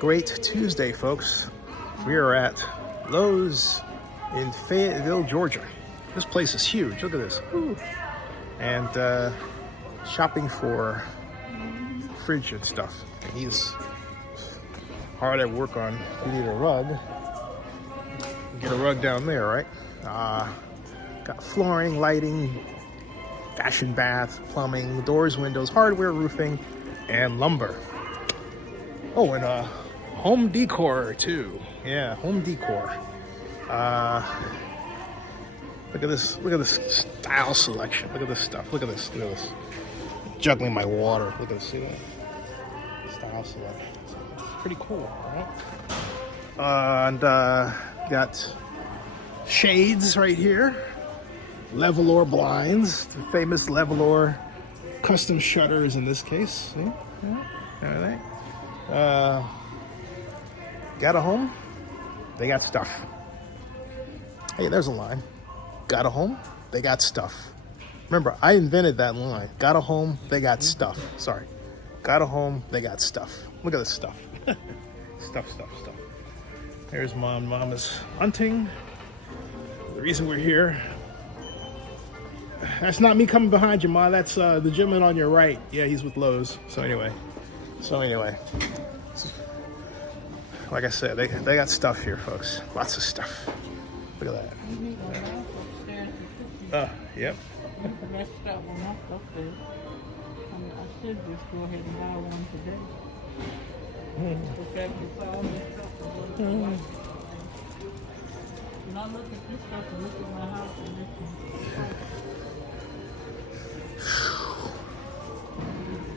great Tuesday, folks. We are at Lowe's in Fayetteville, Georgia. This place is huge. Look at this. Woo. And shopping for fridge and stuff. And he's hard at work on. We need a rug. Get a rug down there, right? Got flooring, lighting, fashion bath, plumbing, doors, windows, hardware, roofing, and lumber. Oh, and home decor too. Yeah, home decor. Look at this. Look at this style selection. Look at this stuff. Look at this. Look at this. Juggling my water. Look at this. See that? Style selection. It's pretty cool, right? And got shades right here. Levelor blinds. The famous Levelor custom shutters in this case. See? Yeah. All right. Got a home? They got stuff. Hey, there's a line. Got a home? They got stuff. Remember, I invented that line. Got a home? They got stuff. Sorry. Got a home? They got stuff. Look at this stuff. Stuff. There's Mom. Mom is hunting. The reason we're here. That's not me coming behind you, Ma. That's the gentleman on your right. Yeah, he's with Lowe's. So anyway. Like I said, they got stuff here, folks. Lots of stuff. Look at that. Yep. I should just go ahead and buy one today. And I look at this stuff and look at my house and this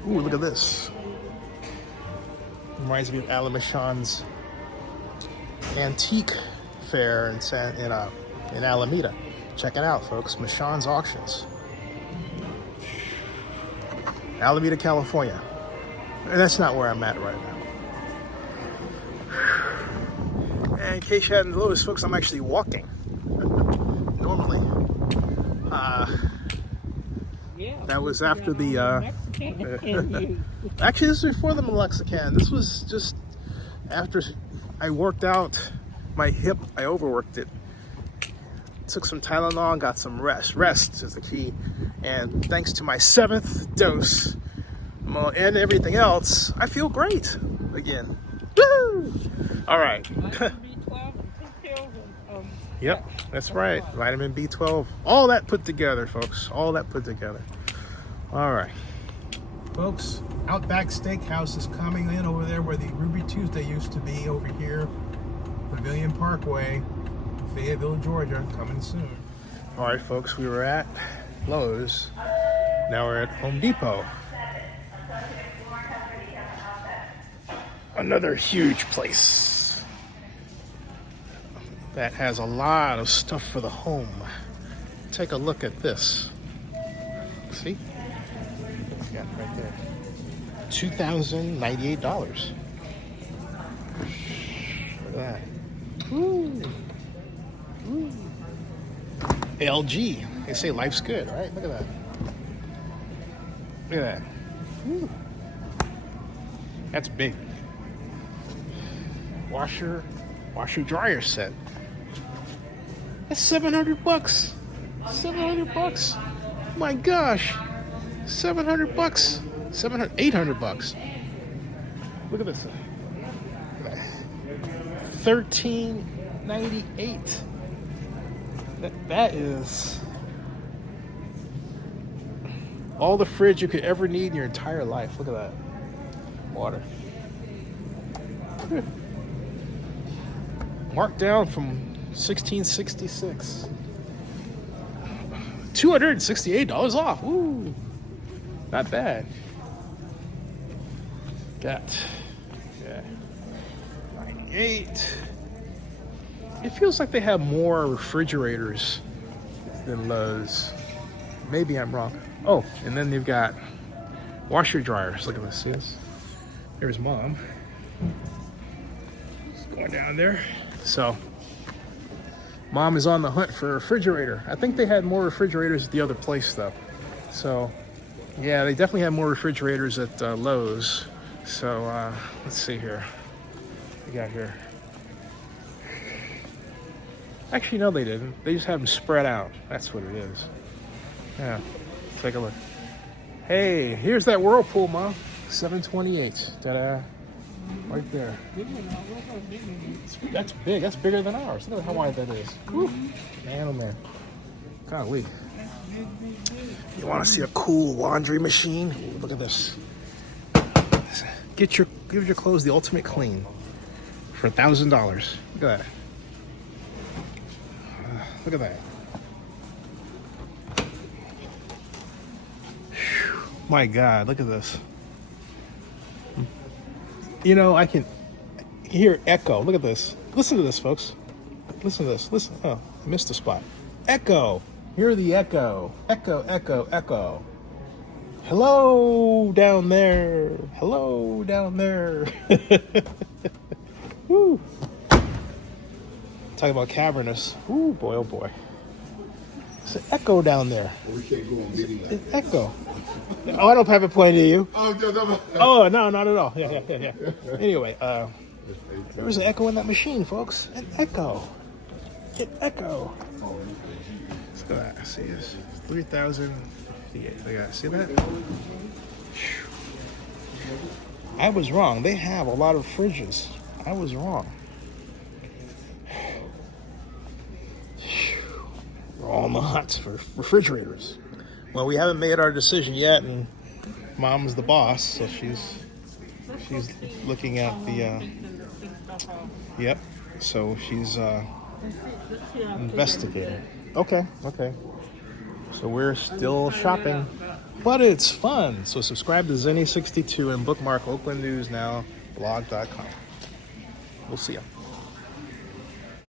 one. Ooh, look at this. Reminds me of Alan Michon's antique fair in Alameda. Check it out, folks. Michon's Auctions. Alameda, California. And that's not where I'm at right now. And in case you hadn't noticed, folks, I'm actually walking. Normally. That was after the... Actually, this was before the Mexican. This was just after I worked out my hip. I overworked it. Took some Tylenol, got some rest. Rest is the key. And thanks to my 7th dose and everything else, I feel great again. Woo! All right. Yep, that's right. Vitamin B12. All that put together, folks. All that put together. All right. Folks, Outback Steakhouse is coming in over there where the Ruby Tuesday used to be over here. Pavilion Parkway, Fayetteville, Georgia, coming soon. All right, folks, we were at Lowe's. Now we're at Home Depot. Another huge place that has a lot of stuff for the home. Take a look at this. See? Got right there. $2,098. Look at that. Woo. Woo. LG. They say life's good, right? Look at that. Look at that. Woo. That's big. Washer dryer set. That's $700. $700. My gosh. $700. $800. Look at this. $13.98. That is all the fridge you could ever need in your entire life. Look at that. Water. Marked down from $16.66. $268 off. Ooh, not bad. Got 98. It feels like they have more refrigerators than Lowe's. Maybe I'm wrong. Oh, and then they've got washer dryers. Look at this. There's Mom. Just going down there. So, Mom is on the hunt for a refrigerator. I think they had more refrigerators at the other place, though. So, yeah, they definitely had more refrigerators at Lowe's. So, let's see here. we got here? Actually, no, they didn't. They just have them spread out. That's what it is. Yeah, take a look. Hey, here's that Whirlpool, Mom. 728. Ta-da. Right there. That's big. That's bigger than ours. Look at how wide that is. Woo. Man, oh man. Golly. You want to see a cool laundry machine? Ooh, look at this. Give your clothes the ultimate clean for $1,000. Look at that. Look at that. Whew. My God, look at this. You know, I can hear echo. Look at this. Listen to this, folks. Listen to this. Listen. Oh, I missed a spot. Echo. Hear the echo. Echo, echo, echo. Hello down there. Hello down there. Woo. Talk about cavernous. Ooh, boy, oh boy. It's an echo down there. We can't go on meeting like An echo. Oh, I don't have it playing to you. Oh, no. Oh, no, not at all. Yeah. Anyway, there was an echo in that machine, folks. An echo. An echo. Look at that. See this? 3,058. See that? Whew. I was wrong. They have a lot of fridges. I was wrong. We're all in the huts for refrigerators. Well, we haven't made our decision yet, and Mom's the boss, so she's looking at the. Yep. So she's investigating. Okay. So we're still shopping, but it's fun. So subscribe to Zenny62 and bookmark OaklandNewsNowBlog.com. We'll see ya.